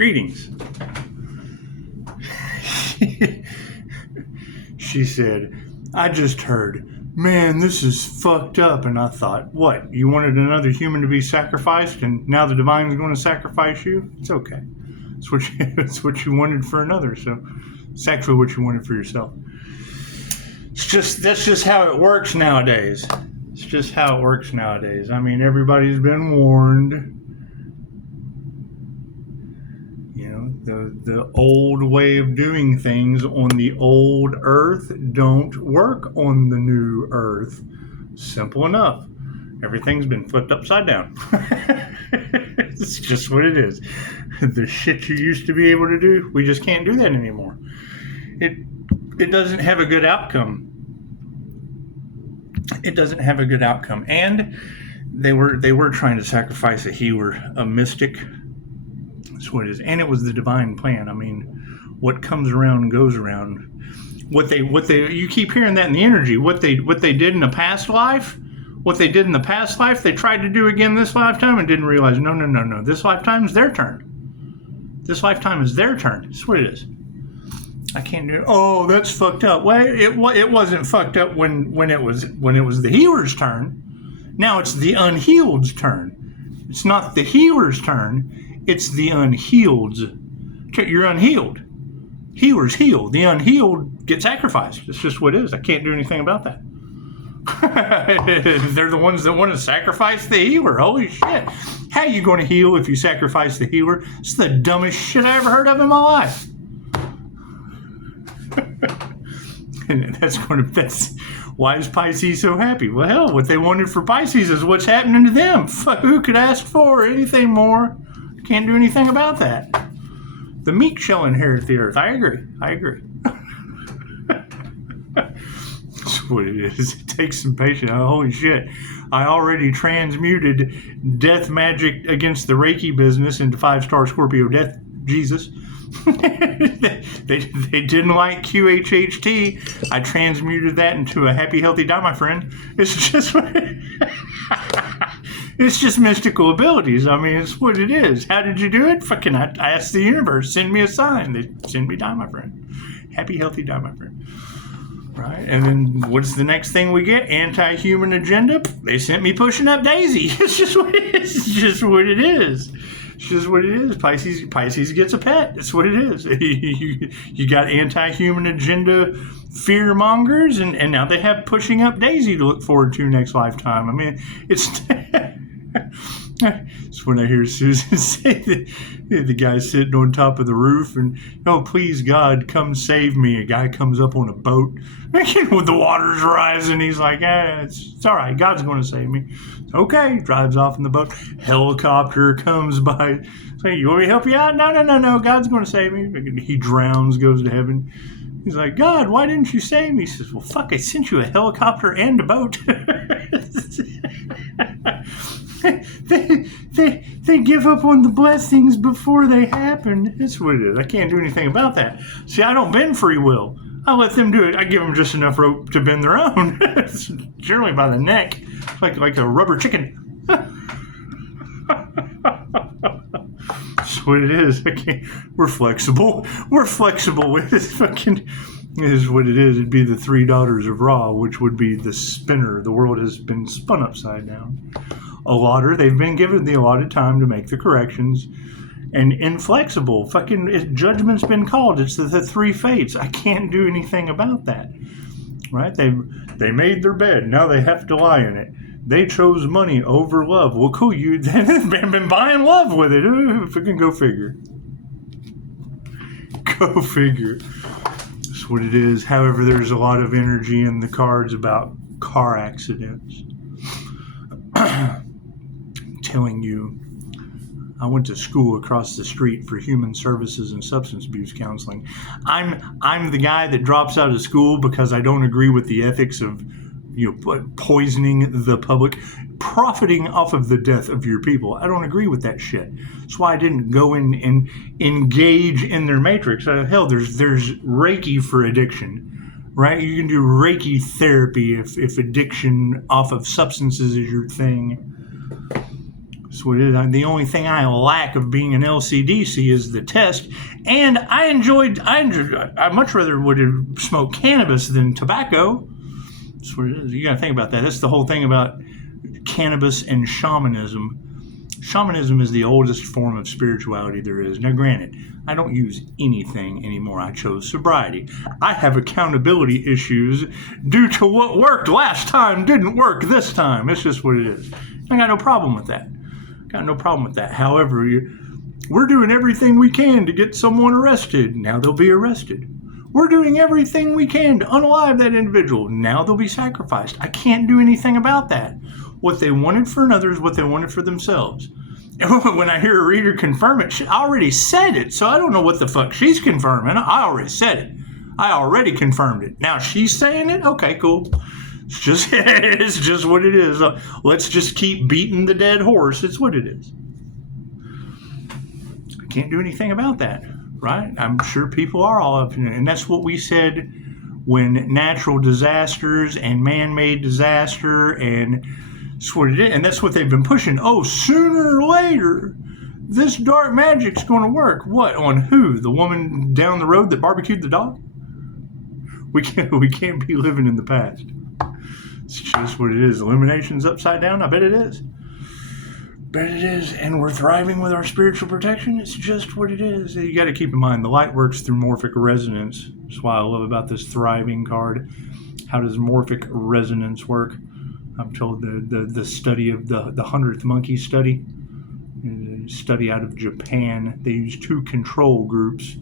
Greetings. She said, I just heard, man, this is fucked up. And I thought, what? You wanted another human to be sacrificed and now the divine is going to sacrifice you? It's okay. It's what you wanted for another. So it's actually what you wanted for yourself. That's just how it works nowadays. It's just how it works nowadays. I mean, everybody's been warned. The old way of doing things on the old earth don't work on the new earth. Simple enough. Everything's been flipped upside down. It's just what it is. The shit you used to be able to do, we just can't do that anymore. It doesn't have a good outcome. It doesn't have a good outcome. And they were trying to sacrifice a healer, a mystic. That's what it is. And it was the divine plan. I mean, what comes around goes around. What they you keep hearing that in the energy. What they did in the past life, they tried to do again this lifetime and didn't realize, no. This lifetime is their turn. This lifetime is their turn. That's what it is. I can't do it. Oh, that's fucked up. Well, it wasn't fucked up when it was the healer's turn. Now it's the unhealed's turn. It's not the healer's turn. It's the unhealed's. You're unhealed. Healers heal. The unhealed get sacrificed. It's just what it is. I can't do anything about that. They're the ones that want to sacrifice the healer. Holy shit. How are you going to heal if you sacrifice the healer? It's the dumbest shit I ever heard of in my life. And that's why is Pisces so happy? Well, hell, what they wanted for Pisces is what's happening to them. Fuck, who could ask for anything more? Can't do anything about that. The meek shall inherit the earth. I agree. That's what it is. It takes some patience. Oh, holy shit. I already transmuted death magic against the Reiki business into 5-star Scorpio death Jesus. they didn't like QHHT. I transmuted that into a happy, healthy die, my friend. It's just it's just mystical abilities. I mean, it's what it is. How did you do it? Fucking, I asked the universe, send me a sign. They send me die, my friend. Happy, healthy die, my friend. Right? And then what's the next thing we get? Anti-human agenda. They sent me pushing up Daisy. It's just what it is. It's just what it is. It's just what it is. Pisces gets a pet. That's what it is. You got anti-human agenda fear mongers, and now they have pushing up Daisy to look forward to next lifetime. I mean, it's when I hear Susan say the guy sitting on top of the roof and, oh, please, God, come save me. A guy comes up on a boat with the water's rising. He's like, it's all right. God's going to save me. Okay, drives off in the boat. Helicopter comes by. Say, you want me to help you out? No. God's going to save me. He drowns, goes to heaven. He's like, God, why didn't you save me? He says, well, fuck, I sent you a helicopter and a boat. They give up on the blessings before they happen. That's what it is. I can't do anything about that. See, I don't bend free will. I let them do it. I give them just enough rope to bend their own. It's generally by the neck, like a rubber chicken. That's what it is. We're flexible. We're flexible with this fucking. It is what it is. It'd be the 3 daughters of Ra, which would be the spinner. The world has been spun upside down. They've been given the allotted time to make the corrections. And inflexible, fucking judgment's been called. It's the 3 fates. I can't do anything about that. Right? They made their bed. Now they have to lie in it. They chose money over love. Well, cool. You've been buying love with it. Fucking go figure. Go figure. That's what it is. However, there's a lot of energy in the cards about car accidents. I'm telling you, I went to school across the street for human services and substance abuse counseling. I'm the guy that drops out of school because I don't agree with the ethics of poisoning the public, profiting off of the death of your people. I don't agree with that shit. That's why I didn't go in and engage in their matrix. Hell, there's Reiki for addiction, right? You can do Reiki therapy if addiction off of substances is your thing. So the only thing I lack of being an LCDC is the test. And I much rather would have smoked cannabis than tobacco. That's what it is. You got to think about that. That's the whole thing about cannabis and shamanism. Shamanism is the oldest form of spirituality there is. Now, granted, I don't use anything anymore. I chose sobriety. I have accountability issues due to what worked last time didn't work this time. It's just what it is. I got no problem with that. However, we're doing everything we can to get someone arrested. Now they'll be arrested. We're doing everything we can to unalive that individual. Now they'll be sacrificed. I can't do anything about that. What they wanted for another is what they wanted for themselves. And when I hear a reader confirm it, I already said it, so I don't know what the fuck she's confirming. I already said it. I already confirmed it. Now she's saying it? Okay, cool. It's just what it is. Let's just keep beating the dead horse. It's what it is. I can't do anything about that, right? I'm sure people are all up in it. And that's what we said when natural disasters and man-made disaster and that's what it is. And that's what they've been pushing. Oh, sooner or later, this dark magic's going to work. What? On who? The woman down the road that barbecued the dog? We can't be living in the past. It's just what it is. Illumination's upside down. I bet it is. And we're thriving with our spiritual protection. It's just what it is. You got to keep in mind, the light works through morphic resonance. That's why I love about this thriving card. How does morphic resonance work? I'm told the study of the 100th monkey study out of Japan. They used 2 control groups.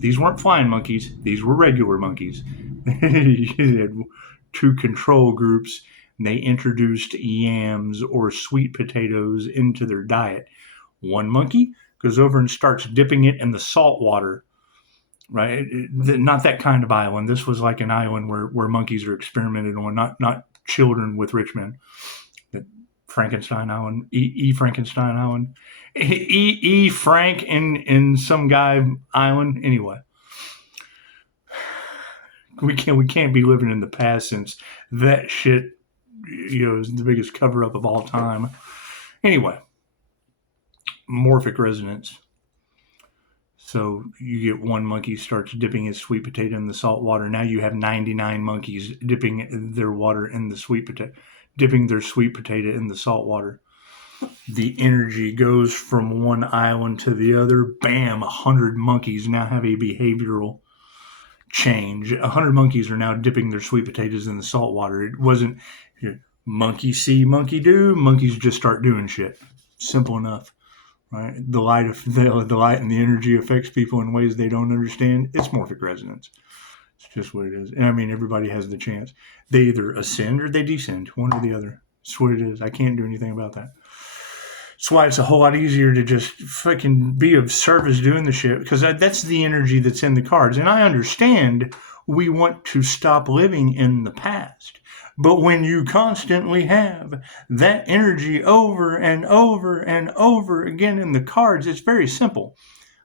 These weren't flying monkeys. These were regular monkeys. They had 2 control groups, and they introduced yams or sweet potatoes into their diet. One monkey goes over and starts dipping it in the salt water, right? Not that kind of island. This was like an island where monkeys are experimented on, not children with rich men. The Frankenstein Island, Frankenstein Island, Frank in some guy island. Anyway, we can't be living in the past since that shit, is the biggest cover up of all time. Anyway, morphic resonance. So you get one monkey starts dipping his sweet potato in the salt water. Now you have 99 monkeys dipping their water in the sweet potato, dipping their sweet potato in the salt water. The energy goes from one island to the other. Bam! 100 monkeys now have a behavioral change. 100 monkeys are now dipping their sweet potatoes in the salt water. It wasn't monkey see, monkey do. Monkeys just start doing shit. Simple enough. Right? The light and the energy affects people in ways they don't understand. It's morphic resonance. It's just what it is. And I mean, everybody has the chance. They either ascend or they descend, one or the other. It's what it is. I can't do anything about that. That's why it's a whole lot easier to just fucking be of service doing the shit, because that's the energy that's in the cards. And I understand we want to stop living in the past. But when you constantly have that energy over and over and over again in the cards, it's very simple.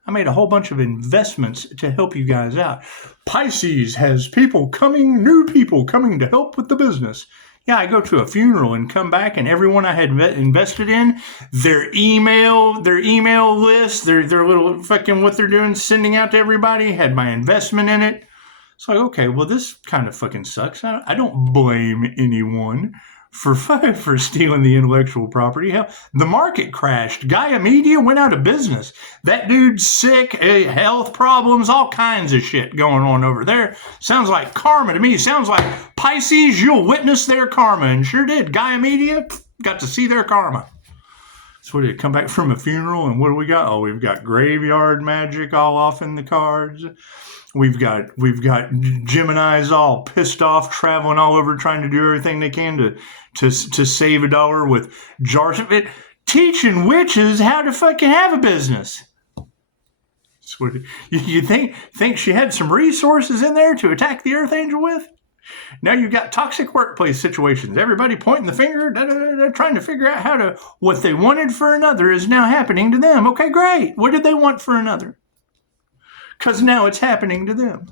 I made a whole bunch of investments to help you guys out. Pisces has new people coming to help with the business. Yeah, I go to a funeral and come back, and everyone I had invested in, their email list, their little fucking what they're doing, sending out to everybody, had my investment in it. It's like, okay, well, this kind of fucking sucks. I don't blame anyone for stealing the intellectual property. Hell, the market crashed. Gaia Media went out of business. That dude's sick, health problems, all kinds of shit going on over there. Sounds like karma to me. Sounds like Pisces, you'll witness their karma. And sure did. Gaia Media got to see their karma. So what did it come back from a funeral? And what do we got? Oh, we've got graveyard magic all off in the cards. We've got Geminis all pissed off, traveling all over, trying to do everything they can to save $1 with jars of it, teaching witches how to fucking have a business. So you think she had some resources in there to attack the Earth Angel with? Now you've got toxic workplace situations. Everybody pointing the finger, they're trying to figure out what they wanted for another is now happening to them. Okay, great. What did they want for another? Because now it's happening to them.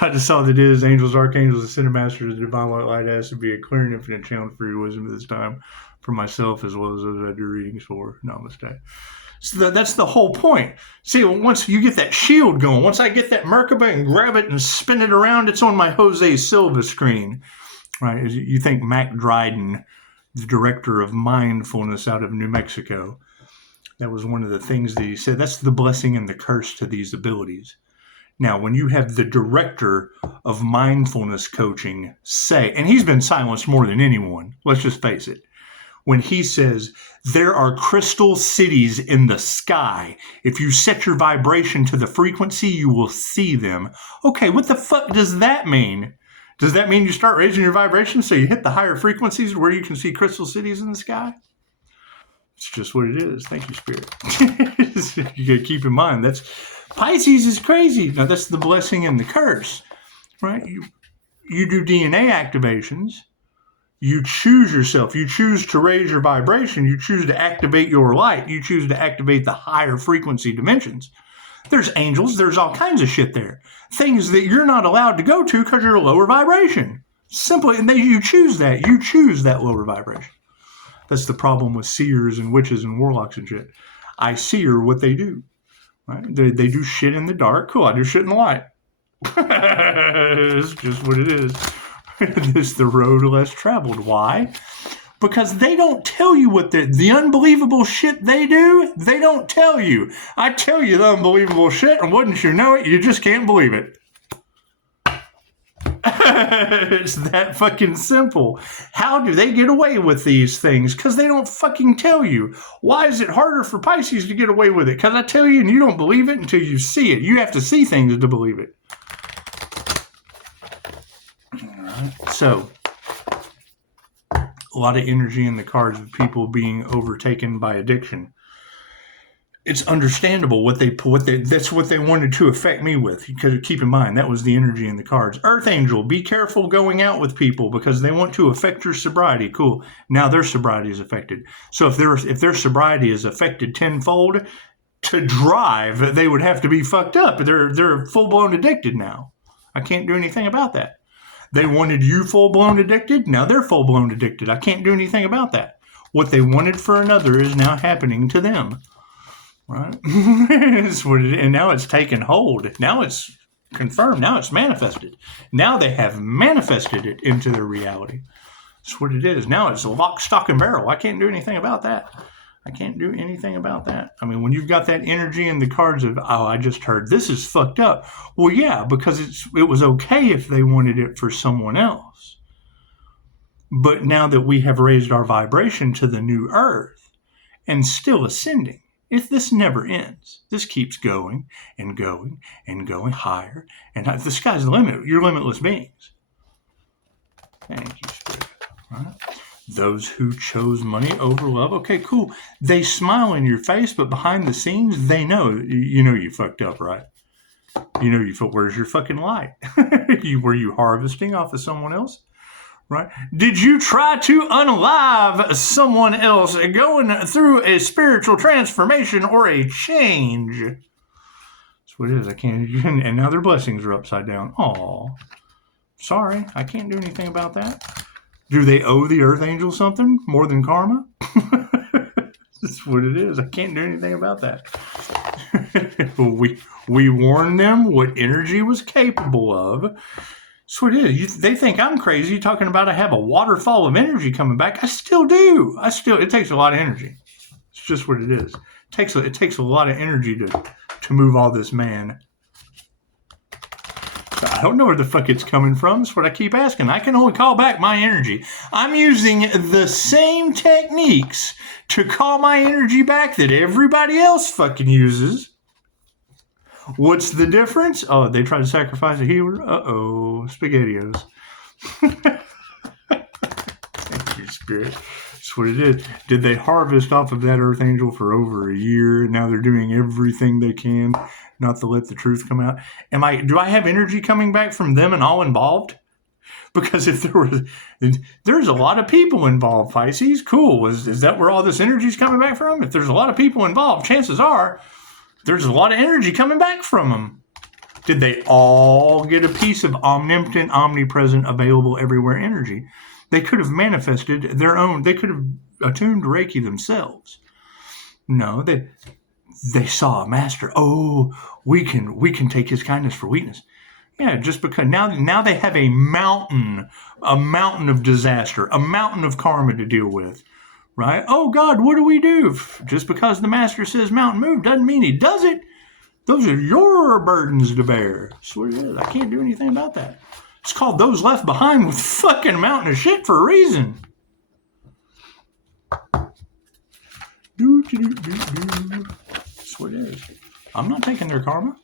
God is all that is. Angels, archangels, ascended masters, the divine white light has to be a clear and infinite channel for your wisdom at this time. for myself as well as those I do readings for. Namaste. So that's the whole point. See, once you get that shield going, once I get that Merkaba and grab it and spin it around, it's on my Jose Silva screen. Right? You think Mac Dryden, the director of mindfulness out of New Mexico, that was one of the things that he said. That's the blessing and the curse to these abilities. Now, when you have the director of mindfulness coaching say, and he's been silenced more than anyone, let's just face it, when he says, there are crystal cities in the sky. If you set your vibration to the frequency, you will see them. Okay, what the fuck does that mean? Does that mean you start raising your vibration so you hit the higher frequencies where you can see crystal cities in the sky? It's just what it is. Thank you, Spirit. You got to keep in mind, that's Pisces is crazy. Now, that's the blessing and the curse, right? You do DNA activations. You choose yourself. You choose to raise your vibration. You choose to activate your light. You choose to activate the higher frequency dimensions. There's angels. There's all kinds of shit there. Things that you're not allowed to go to because you're a lower vibration. Simply, and you choose that. You choose that lower vibration. That's the problem with seers and witches and warlocks and shit. I seer what they do. Right? They do shit in the dark. Cool, I do shit in the light. It's just what it is. It's the road less traveled. Why? Because they don't tell you what the unbelievable shit they do, they don't tell you. I tell you the unbelievable shit, and wouldn't you know it, you just can't believe it. It's that fucking simple. How do they get away with these things? Because they don't fucking tell you. Why is it harder for Pisces to get away with it? Because I tell you and you don't believe it until you see it. You have to see things to believe it. All right. So, a lot of energy in the cards of people being overtaken by addiction. It's understandable that's what they wanted to affect me with. Because keep in mind, that was the energy in the cards. Earth Angel, be careful going out with people because they want to affect your sobriety. Cool. Now their sobriety is affected. So if their sobriety is affected tenfold, to drive, they would have to be fucked up. They're full-blown addicted now. I can't do anything about that. They wanted you full-blown addicted. Now they're full-blown addicted. I can't do anything about that. What they wanted for another is now happening to them. Right? It's what it is. And now it's taken hold. Now it's confirmed. Now it's manifested. Now they have manifested it into their reality. That's what it is. Now it's a lock, stock, and barrel. I can't do anything about that. I can't do anything about that. I mean, when you've got that energy in the cards of, oh, I just heard this is fucked up. Well, yeah, because it was okay if they wanted it for someone else. But now that we have raised our vibration to the new earth and still ascending, if this never ends, this keeps going and going and going higher. And the sky's the limit. You're limitless beings. Thank you, Spirit. Right? Those who chose money over love. Okay, cool. They smile in your face, but behind the scenes, they know. You know you fucked up, right? You know you fucked. Where's your fucking light? Were you harvesting off of someone else? Right? Did you try to unalive someone else going through a spiritual transformation or a change? That's what it is. I can't. And now their blessings are upside down. Aw. Sorry. I can't do anything about that. Do they owe the Earth Angel something more than karma? That's what it is. I can't do anything about that. We warned them what energy was capable of. That's what it is. They think I'm crazy talking about I have a waterfall of energy coming back. I still do. It takes a lot of energy. It's just what it is. It takes a lot of energy to move all this man. So I don't know where the fuck it's coming from. That's what I keep asking. I can only call back my energy. I'm using the same techniques to call my energy back that everybody else fucking uses. What's the difference? Oh, they tried to sacrifice a healer? Uh-oh. SpaghettiOs. Thank you, Spirit. That's what it is. Did they harvest off of that Earth Angel for over a year? And now they're doing everything they can not to let the truth come out? Do I have energy coming back from them and all involved? Because if there's a lot of people involved, Pisces. Cool. Is that where all this energy is coming back from? If there's a lot of people involved, chances are there's a lot of energy coming back from them. Did they all get a piece of omnipotent, omnipresent, available everywhere energy? They could have manifested their own. They could have attuned Reiki themselves. No, they saw a master. Oh, we can take his kindness for weakness. Yeah, just because now they have a mountain of disaster, a mountain of karma to deal with, right? Oh God, what do we do? Just because the master says mountain move doesn't mean he does it. Those are your burdens to bear. That's what it is. I can't do anything about that. It's called Those Left Behind with fucking mountain of shit for a reason. That's what it is. I'm not taking their karma.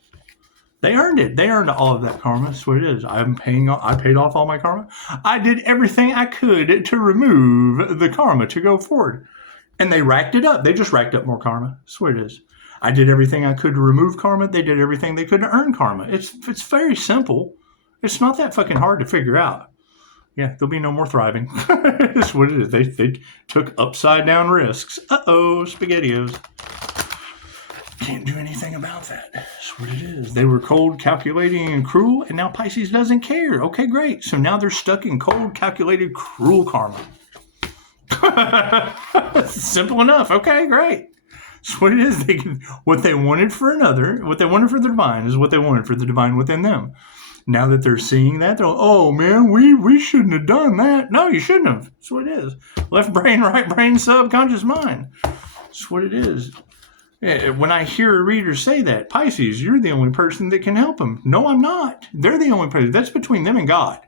They earned it. They earned all of that karma. That's what it is. I paid off all my karma. I did everything I could to remove the karma to go forward. And they racked it up. They just racked up more karma. That's what it is. I did everything I could to remove karma. They did everything they could to earn karma. It's very simple. It's not that fucking hard to figure out. Yeah, there'll be no more thriving. That's what it is. They took upside down risks. Uh-oh, SpaghettiOs. Can't do anything about that. That's what it is. They were cold, calculating, and cruel, and now Pisces doesn't care. Okay, great. So now they're stuck in cold, calculated, cruel karma. Simple enough. Okay, great. That's what it is. What they wanted for another, what they wanted for the divine is what they wanted for the divine within them. Now that they're seeing that, they're like, oh man, we shouldn't have done that. No, you shouldn't have. That's what it is. Left brain, right brain, subconscious mind. That's what it is. Yeah, when I hear a reader say that, Pisces, you're the only person that can help them. No, I'm not. They're the only person. That's between them and God.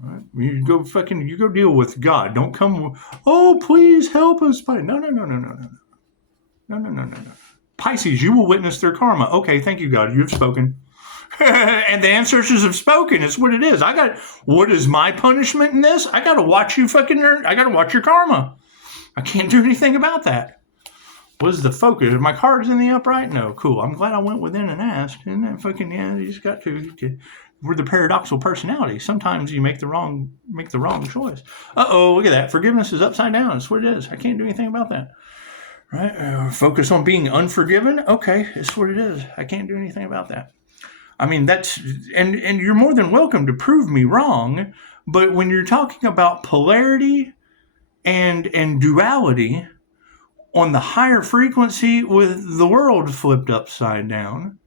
Right? You go deal with God. Don't come, oh, please help us. No. Pisces, you will witness their karma. Okay, thank you, God. You have spoken. And the ancestors have spoken. It's what it is. What is my punishment in this? I got to watch you I got to watch your karma. I can't do anything about that. What is the focus? Are my cards in the upright? No. Cool. I'm glad I went within and asked. Isn't that fucking, yeah, you just got to. We're the paradoxical personality. Sometimes you make the wrong choice. Uh-oh, look at that. Forgiveness is upside down. That's what it is. I can't do anything about that. Right? Focus on being unforgiven? Okay, it's what it is. I can't do anything about that. I mean, and you're more than welcome to prove me wrong, but when you're talking about polarity and duality on the higher frequency with the world flipped upside down,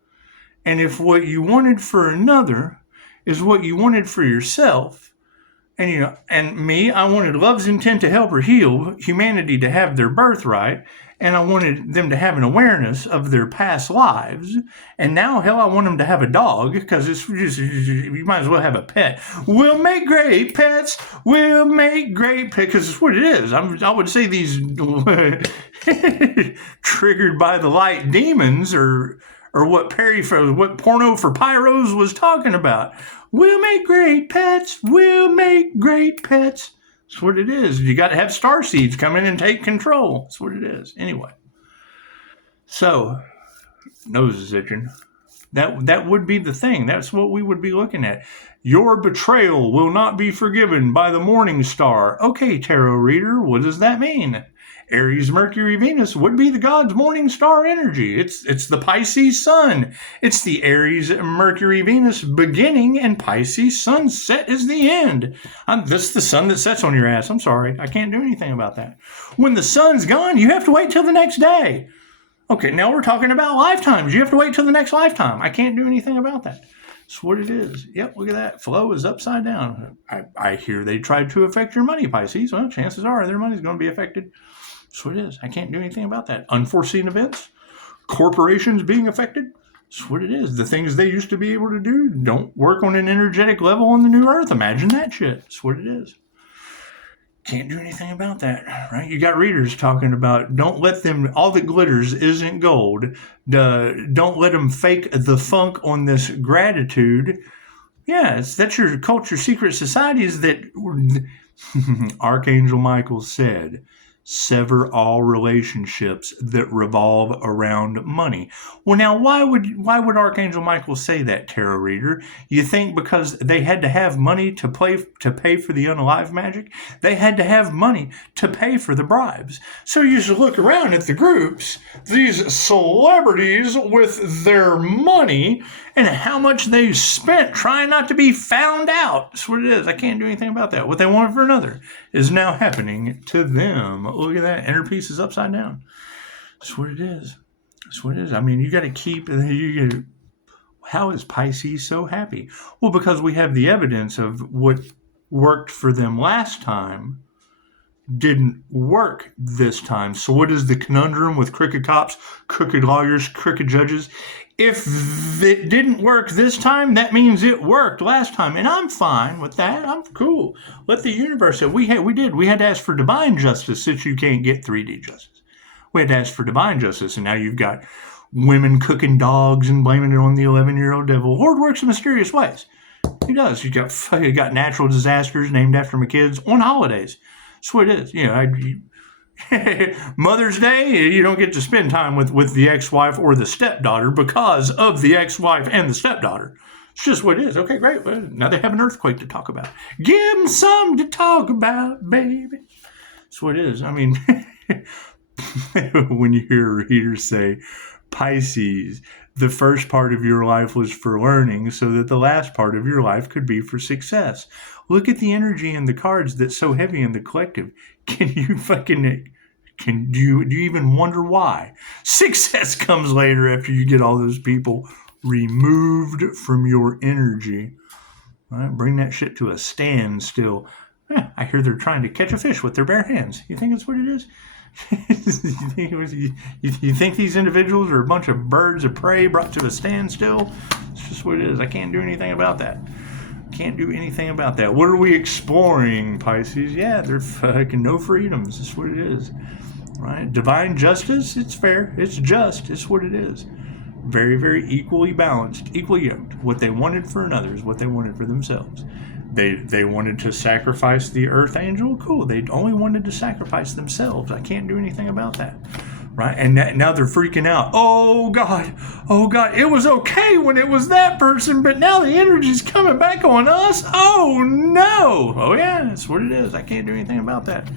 and if what you wanted for another is what you wanted for yourself, and me, I wanted love's intent to help or heal humanity to have their birthright, and I wanted them to have an awareness of their past lives, and now, hell, I want them to have a dog, because it's just, you might as well have a pet. We'll make great pets, because it's what it is. I would say these triggered by the light demons, or what what Porno for Pyros was talking about. We'll make great pets. That's what it is. You got to have star seeds come in and take control. That's what it is. Anyway. So, nose is itching. That would be the thing. That's what we would be looking at. Your betrayal will not be forgiven by the morning star. Okay, tarot reader, what does that mean? Aries, Mercury, Venus would be the god's morning star energy. It's the Pisces sun. It's the Aries, Mercury, Venus beginning, and Pisces sunset is the end. This is the sun that sets on your ass. I'm sorry. I can't do anything about that. When the sun's gone, you have to wait till the next day. Okay, now we're talking about lifetimes. You have to wait till the next lifetime. I can't do anything about that. That's what it is. Yep, look at that. Flow is upside down. I hear they tried to affect your money, Pisces. Well, chances are their money's going to be affected. That's what it is. I can't do anything about that. Unforeseen events, corporations being affected. That's what it is. The things they used to be able to do don't work on an energetic level on the new earth. Imagine that shit. That's what it is. Can't do anything about that, right? You got readers talking about don't let them, all that glitters isn't gold. Don't let them fake the funk on this gratitude. Yeah, that's your culture secret societies that Archangel Michael said. sever all relationships that revolve around money. Well, now, why would Archangel Michael say that, tarot reader? You think because they had to have money to pay for the unalive magic? They had to have money to pay for the bribes. So you should look around at the groups, these celebrities with their money, and how much they spent trying not to be found out. That's what it is. I can't do anything about that. What they wanted for another is now happening to them. Look at that. Inner peace is upside down. That's what it is. That's what it is. I mean, you got to keep... How is Pisces so happy? Well, because we have the evidence of what worked for them last time didn't work this time. So what is the conundrum with crooked cops, crooked lawyers, crooked judges? If it didn't work this time, that means it worked last time. And I'm fine with that. I'm cool. Let the universe have. We had to ask for divine justice since you can't get 3D justice. We had to ask for divine justice, and now you've got women cooking dogs and blaming it on the 11-year-old devil. Lord works in mysterious ways. He does. You got natural disasters named after my kids on holidays. That's what it is. You know, Mother's Day, you don't get to spend time with the ex-wife or the stepdaughter because of the ex-wife and the stepdaughter. It's just what it is. Okay, great. Well, now they have an earthquake to talk about. Give them something to talk about, baby. That's what it is. I mean, when you hear readers say, Pisces, the first part of your life was for learning so that the last part of your life could be for success. Look at the energy in the cards that's so heavy in the collective. Do you even wonder why? Success comes later after you get all those people removed from your energy. All right, bring that shit to a standstill. I hear they're trying to catch a fish with their bare hands. You think that's what it is? You think these individuals are a bunch of birds of prey brought to a standstill? It's just what it is. I can't do anything about that. Can't do anything about that. What are we exploring, Pisces? Yeah, they're fucking no freedoms. That's what it is. Right? Divine justice, it's fair. It's just. It's what it is. Very, very equally balanced, equally yoked. What they wanted for another is what they wanted for themselves. They wanted to sacrifice the Earth Angel. Cool. They only wanted to sacrifice themselves. I can't do anything about that. Right? And now they're freaking out. Oh, God. Oh, God. It was okay when it was that person, but now the energy's coming back on us. Oh, no. Oh, yeah. That's what it is. I can't do anything about that.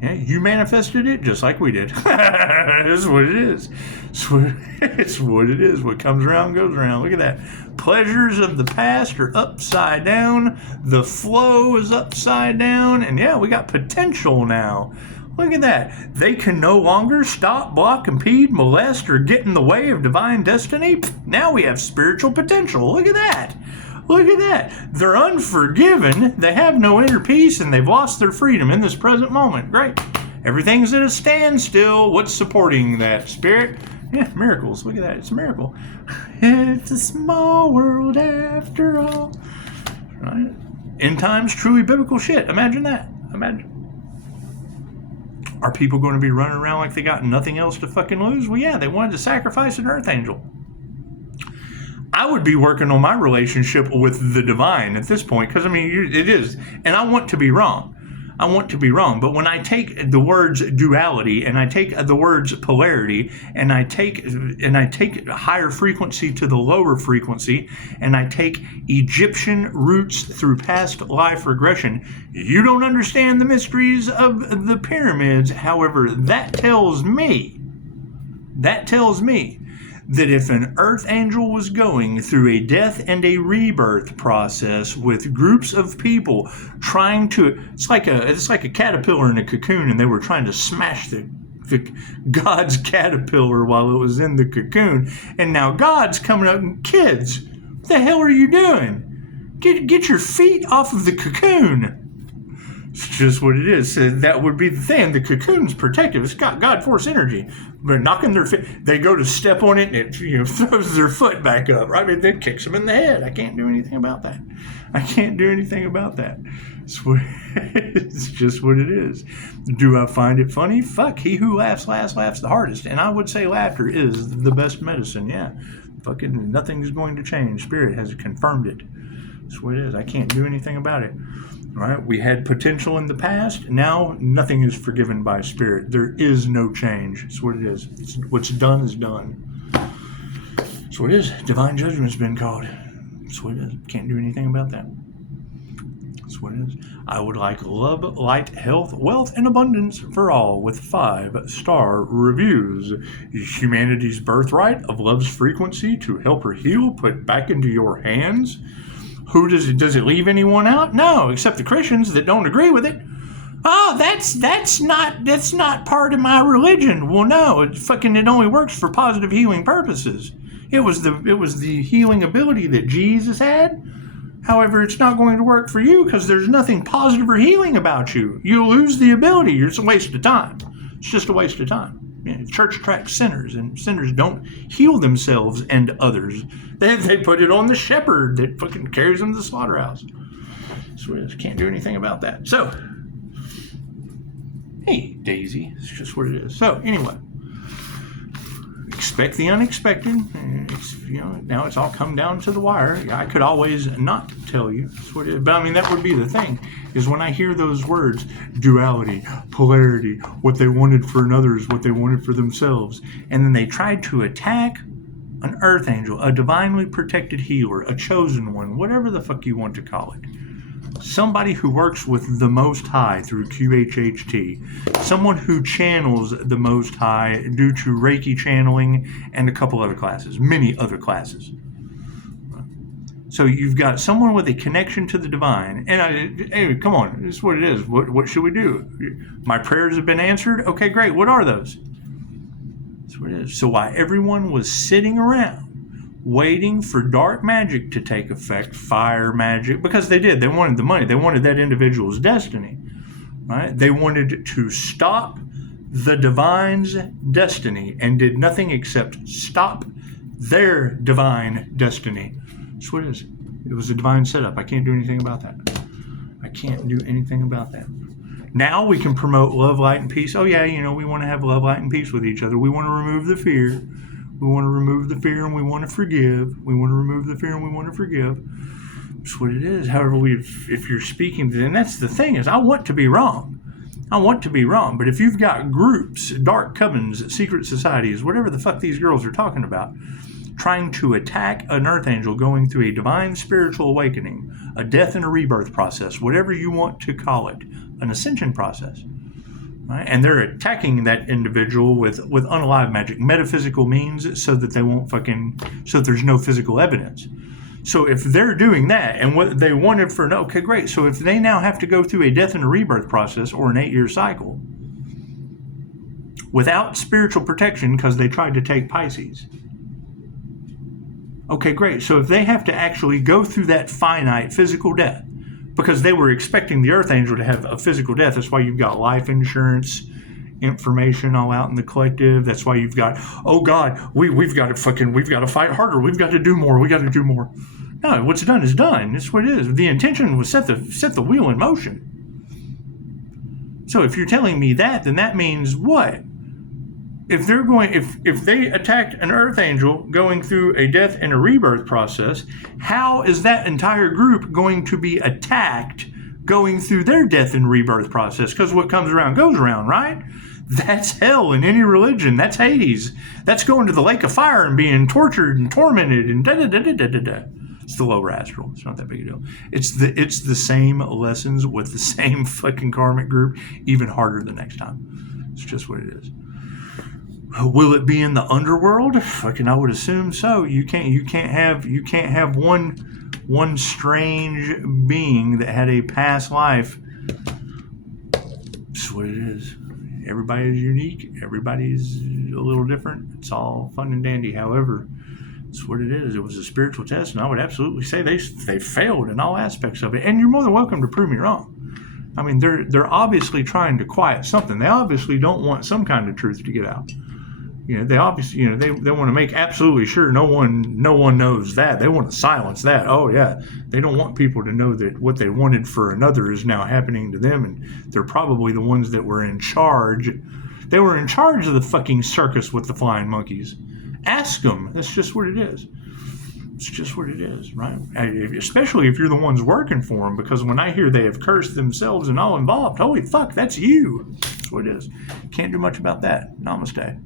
Yeah, you manifested it just like we did. That's what it is. It's what it is. What comes around goes around. Look at that. Pleasures of the past are upside down. The flow is upside down. And yeah, we got potential now. Look at that. They can no longer stop, block, impede, molest, or get in the way of divine destiny. Now we have spiritual potential. Look at that. Look at that. They're unforgiven. They have no inner peace, and they've lost their freedom in this present moment. Great. Everything's at a standstill. What's supporting that? Spirit? Yeah, miracles. Look at that. It's a miracle. It's a small world after all. Right? End times, truly biblical shit. Imagine that. Imagine. Are people going to be running around like they got nothing else to fucking lose? Well, yeah, they wanted to sacrifice an earth angel. I would be working on my relationship with the divine at this point, because I mean, it is, and I want to be wrong. I want to be wrong, but when I take the words duality and I take the words polarity and I take higher frequency to the lower frequency and I take Egyptian roots through past life regression, you don't understand the mysteries of the pyramids. However, that tells me that if an earth angel was going through a death and a rebirth process with groups of people trying to, it's like a caterpillar in a cocoon, and they were trying to smash the God's caterpillar while it was in the cocoon, and now God's coming up and, kids, what the hell are you doing? Get your feet off of the cocoon. It's just what it is. So that would be the thing. The cocoon's protective. It's got God force energy. But knocking their feet, they go to step on it and it throws their foot back up. Right? I mean, it kicks them in the head. I can't do anything about that. It's just what it is. Do I find it funny? Fuck. He who laughs the hardest. And I would say laughter is the best medicine. Yeah. Fucking nothing's going to change. Spirit has confirmed it. That's what it is. I can't do anything about it. Right? We had potential in the past. Now nothing is forgiven by spirit. There is no change. It's what it is. What's done is done. That's what it is. Divine judgment's been called. That's what it is. Can't do anything about that. That's what it is. I would like love, light, health, wealth, and abundance for all with 5-star reviews. Humanity's birthright of love's frequency to help her heal put back into your hands. Who does it leave anyone out? No, except the Christians that don't agree with it. Oh, that's not part of my religion. Well, no, it only works for positive healing purposes. It was the healing ability that Jesus had. However, it's not going to work for you because there's nothing positive or healing about you. You'll lose the ability. It's a waste of time. It's just a waste of time. Church attracts sinners, and sinners don't heal themselves and others. They put it on the shepherd that fucking carries them to the slaughterhouse. So we can't do anything about that. So, hey, Daisy, it's just what it is. So, anyway, expect the unexpected. Now it's all come down to the wire. I could always not tell you. That's what it is. But I mean, that would be the thing, is when I hear those words, duality, polarity, what they wanted for another is what they wanted for themselves. And then they tried to attack an earth angel, a divinely protected healer, a chosen one, whatever the fuck you want to call it. Somebody who works with the Most High through QHHT. Someone who channels the Most High due to Reiki channeling and a couple other classes, many other classes. So you've got someone with a connection to the divine. And hey, come on, this is what it is. What should we do? My prayers have been answered? Okay, great. What are those? That's what it is. So while everyone was sitting around waiting for dark magic to take effect, fire magic, because they wanted the money. They wanted that individual's destiny, right? They wanted to stop the divine's destiny and did nothing except stop their divine destiny. That's what it is. It was a divine setup. I can't do anything about that. I can't do anything about that. Now we can promote love, light, and peace. Oh yeah, we want to have love, light, and peace with each other. We want to remove the fear. We want to remove the fear and we want to forgive. We want to remove the fear and we want to forgive. That's what it is. However, if you're speaking to, and that's the thing, is I want to be wrong. I want to be wrong. But if you've got groups, dark covens, secret societies, whatever the fuck these girls are talking about, trying to attack an earth angel going through a divine spiritual awakening, a death and a rebirth process, whatever you want to call it, an ascension process. Right? And they're attacking that individual with unalive magic, metaphysical means, so that they won't so that there's no physical evidence. So if they're doing that and what they wanted for okay, great. So if they now have to go through a death and a rebirth process or an 8-year cycle without spiritual protection because they tried to take Pisces. Okay, great. So if they have to actually go through that finite physical death, because they were expecting the earth angel to have a physical death. That's why you've got life insurance information all out in the collective. That's why you've got, oh God, we've got to fight harder. We've got to do more. We got to do more. No, what's done is done. That's what it is. The intention was set the wheel in motion. So if you're telling me that, then that means what? If they attacked an earth angel going through a death and a rebirth process, how is that entire group going to be attacked going through their death and rebirth process? Because what comes around goes around, right? That's hell in any religion. That's Hades. That's going to the lake of fire and being tortured and tormented and da-da-da-da-da-da. It's the lower astral. It's not that big a deal. It's the same lessons with the same fucking karmic group, even harder the next time. It's just what it is. Will it be in the underworld? Fucking, I would assume so. You can't have one strange being that had a past life. That's what it is. Everybody's unique. Everybody's a little different. It's all fun and dandy. However, it's what it is. It was a spiritual test, and I would absolutely say they failed in all aspects of it. And you're more than welcome to prove me wrong. I mean, they're obviously trying to quiet something. They obviously don't want some kind of truth to get out. They obviously, they want to make absolutely sure no one knows that. They want to silence that. Oh yeah, they don't want people to know that what they wanted for another is now happening to them, and they're probably the ones that were in charge. They were in charge of the fucking circus with the flying monkeys. Ask them. That's just what it is. It's just what it is, right? Especially if you're the ones working for them, because when I hear they have cursed themselves and all involved, holy fuck, that's you. That's what it is. Can't do much about that. Namaste.